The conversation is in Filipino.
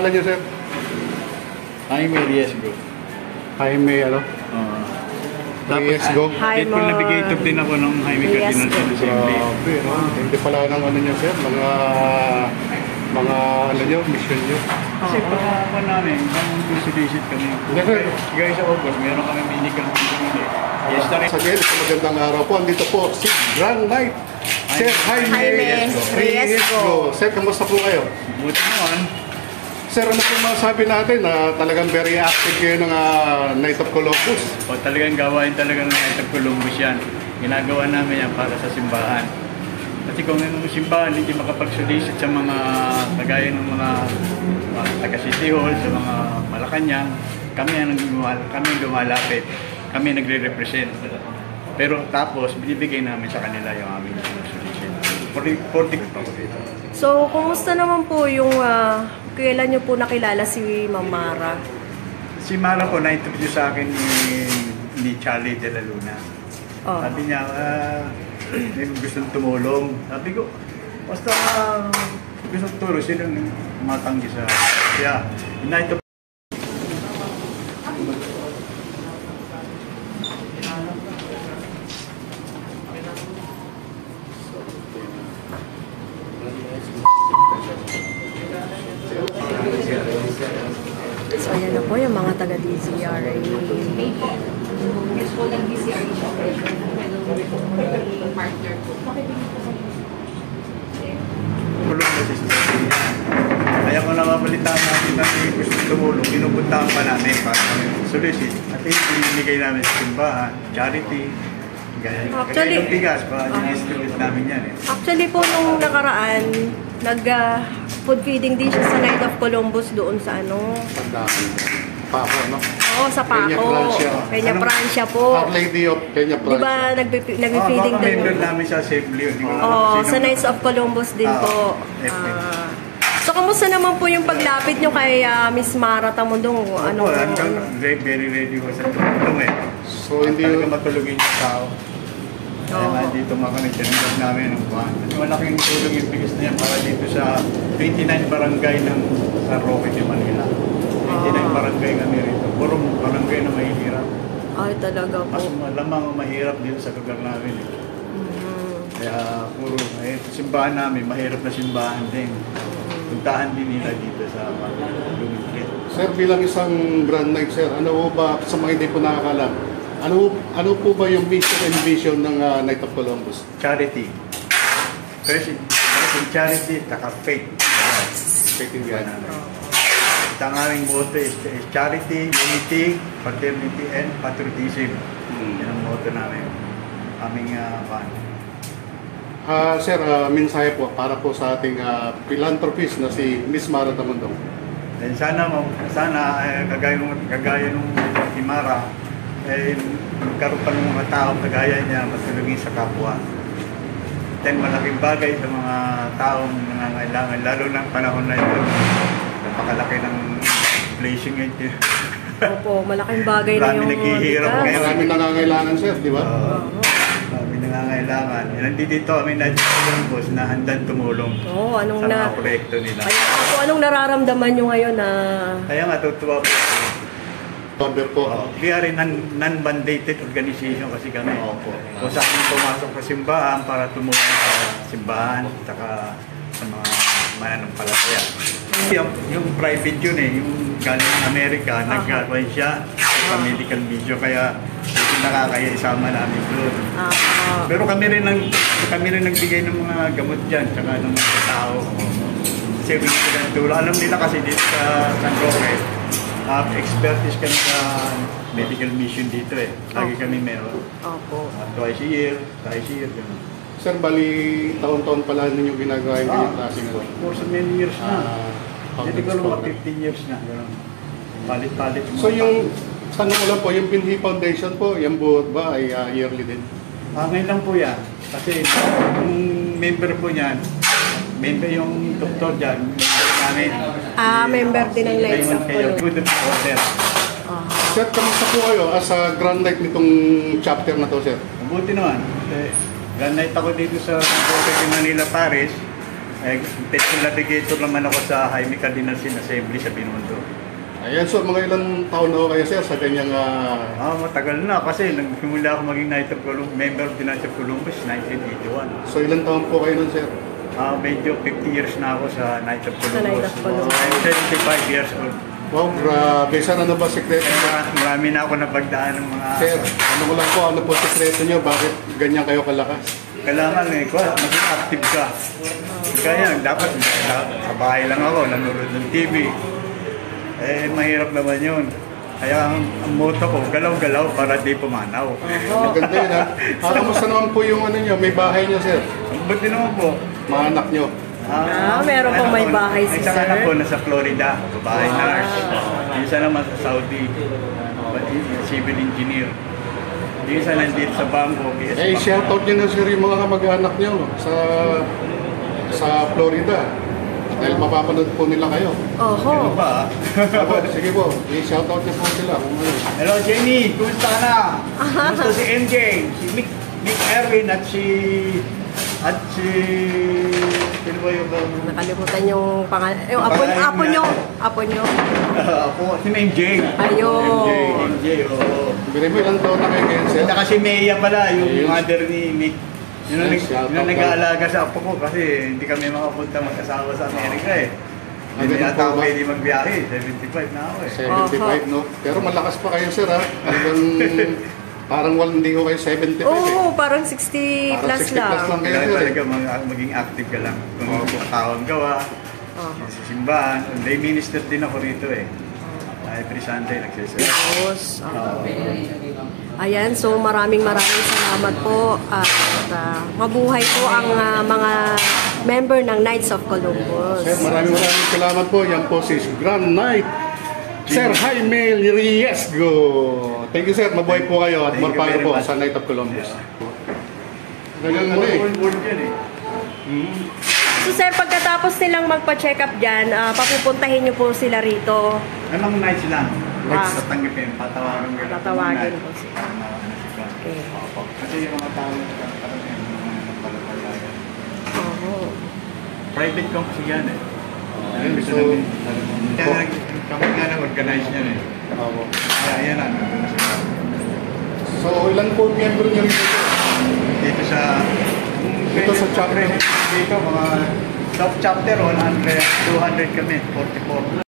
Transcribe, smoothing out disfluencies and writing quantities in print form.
pangalan niyo, sir? Jaime Riesgo. Jaime, ano? Riesgo. Jaime navigator din ako ng Jaime Cardinal sa Assembly. Grabe, no? Hindi pala ng ano niyo, sir? Mga ano niyo, mission niyo. Kasi pagkakawa namin, kung solicit kami. Yes, sir. Guys, sa August, meron kami medical mission ulit. Yes, Sa magandang araw po. Andito po si Grand Knight, Sir Jaime Riesgo. Sir, kamusta po kayo? Buti naman. Sir, ano po masabi natin na talagang very active kayo ng Knight of Columbus? O talagang gawain talaga ng Knight of Columbus yan. Ginagawa namin yan para sa simbahan. Kasi kung yung simbahan hindi makapag-solicit sa mga kagaya ng mga taga-City Hall, sa mga Malacanang, kami lumalapit, kami nagre-represent. Pero tapos, binibigay namin sa kanila yung aming solicit. 40 pa ko dito. So, kumusta naman po yung kailan nyo po nakilala si Ma'am Mara? Si Mara po na-introduce sa akin ni Charlie de la Luna. Oh. Sabi niya, may gustong tumulong. Sabi ko, basta gustong tulong, sino matanggi sa kaya. Night of So, ayan na po yung mga taga-DZRA. Yes po, nag-DCR siya. Partner po. tulong kasi sa kaya kung nakabalitaan natin na may gustong tumulong, pinupuntahan pa namin para kami solicit. At binibigay namin sa simbahan, charity, gaya ng bigas, para distribute namin yan. Actually po, nung nakaraan, nag-food feeding din siya sa Knight of Columbus doon sa ano. Paco, no? Oo, sa Paco. Peña Francia po. Our Lady of Peña Di ba Francia. nag-feeding baka member doon? namin sa assembly. Oo, sa Knights of Columbus din po. So, kamusta naman po yung paglapit nyo kay Miss Mara Tamundong? Ano? Very ready ko sa tulong eh. So, hindi Talaga matulogin yung tao. Kaya nga dito mga kami, tinanggap namin ng buwan. At malaking tulong yung bigas na yan para dito sa 29 barangay ng San Roque de Manila. 29 barangay kami rito. Puro barangay na mahihirap. Ay, talaga po. Mas malamang mahirap dito sa lugar namin. Kaya puro, simbahan namin, mahirap na simbahan din. Puntahan din nila dito sa Lumikit. Sir, bilang isang Grand Knight, sir, ano po ba, sa mga hindi po nakakalam, ano po ba yung mission and vision ng Knight of Columbus? Charity. First in charity, taka faith. Faith in God. Ang aming motto is charity, unity, fraternity, and patriotism. Yan ang motto namin. Aming Sir, mensahe po para po sa ating philanthropist na si Miss Mara Tamundong. And sana kagaya nung Imara, magkaroon pa ng mga tao kagaya niya matulungin sa kapwa. Then malaking bagay sa mga taong nangangailangan, lalo ng panahon na ito. Napakalaki ng inflation ngayon. Opo, malaking bagay na yung naghihirap bigas. ngayon. Marami nangangailangan, sir, di ba? Marami nangangailangan. Nandito kami na boss na handang tumulong Oo, sa mga proyekto nila. Kaya po, anong nararamdaman nyo ngayon na... Kaya nga, tutuwa po. Order po. We are a non-mandated organization kasi kami. Kung saan kami pumasok sa simbahan para tumulong sa simbahan at sa mga mananampalataya. Yung private yun yung galing ng Amerika, nag-gawa siya sa medical video, kaya nakakaya isama namin doon. Pero kami rin nagbigay ng mga gamot dyan, tsaka ng mga tao. Kasi tulong. Alam nila kasi dito sa San Roque, expertise kami sa medical mission dito eh. Lagi kami meron. Opo. Twice a year, gano'n. Sir, bali taon-taon pala ninyo ginagawa yung ganyang klaseng ano? For so many years na. Hindi ko mga 15 years na. Palit-palit. So yung, tanong ko lang po, yung Binhi Foundation po, yung buot ba ay yearly din? Ngayon lang po yan. Kasi yung member po niyan, member yung doktor dyan, member namin. Member din ng Knights of Kayo, Columbus. good order. Sir, kamusta po kayo as a Grand Knight nitong chapter na to, sir? Mabuti naman. Grand night ako dito sa San Roque de Manila, Paris. Petrol navigator naman ako sa Jaime Cardinal Sin Assembly sa Binondo. Ayan, so mga ilang taon na ho kayo sir sa ganyang Matagal na kasi nagsimula ako maging Knight of Columbus, member of the Knight of Columbus 1981. so ilang taon po kayo nun sir? Medyo 50 years na ako sa Knight of Columbus. Knight of Columbus. I'm 75 years old. Wow, grabe. Sir, ano ba sekreto? Marami na ako napagdaan ng mga... Sir, ano ko lang po, ano po sekreto nyo? Bakit ganyan kayo kalakas? Kailangan maging active ka. Kaya dapat sa bahay lang ako, nanonood ng TV. Mahirap naman yun. Kaya ang motto ko, galaw-galaw para di pumanaw. Maganda yun ha. Kamusta naman po yung ano nyo? May bahay nyo sir? Buti naman po. Mga anak nyo? Meron pong may bahay si Isang sir. anak ko nasa Florida, bahay nurse. Isa naman sa Saudi, civil engineer. Isa nandito sa Bangkok. Shoutout nyo na sir yung mga kamag-anak nyo sa Florida. Dahil mapapanood po nila kayo. Oho. Ano ba? Sige po, i-shoutout nyo po sila. Hello Jenny, kumusta ka na? Kumusta si MJ, si Nick Erwin at si sino ba yung Nakalimutan yung pangalan. Yung apo nyo. ako, si MJ. Ayun. MJ, oo. Bili mo ilang taon na kayo ngayon sir? Saka si Mea pala, yung Ayun. mother ni Nick. Yun ang, Yes, shoutout yun ang nag-aalaga sa apo ko kasi hindi kami makapunta mag-asawa sa Amerika eh. Hindi ganun yata po ako ba? pwede magbiyahe, 75 na ako eh. 75 no? Pero malakas pa kayo sir ha? Hanggang parang hindi ko kayo 75 eh. Oo, parang 60 Parang plus 60 plus lang kayo Kailangan sir talaga eh. maging active ka lang. Kung taong gawa, sa simbahan, lay minister din ako rito eh. Every Sunday nagsiserve. Tapos, ayan, so maraming salamat po at mabuhay po ang mga member ng Knights of Columbus. Sir, maraming salamat po. Yan po si Grand Knight Sir Jaime Riesgo. Thank you sir, mabuhay po kayo at Thank you marpayo very po much. sa Knight of Columbus. Ganyan ano eh. Word yan eh. So sir, pagkatapos nilang magpa-check up dyan, papupuntahin niyo po sila rito. Anong nights lang? Nights Ah. sa tanggapin, patawagan ka lang. Tatawagin po sila. Okay. Kasi yung mga tao parang yung mga nagpalapalayan. Oo. Private company yan eh. Ayun, Gusto so- namin, kaya kami nga nag-organize niyan eh. Opo. Kaya yan lang. So ilan po member niyo rito? Dito sa... Dito sa chapter? Dito mga... Top chapter 100, 200 kami, 44.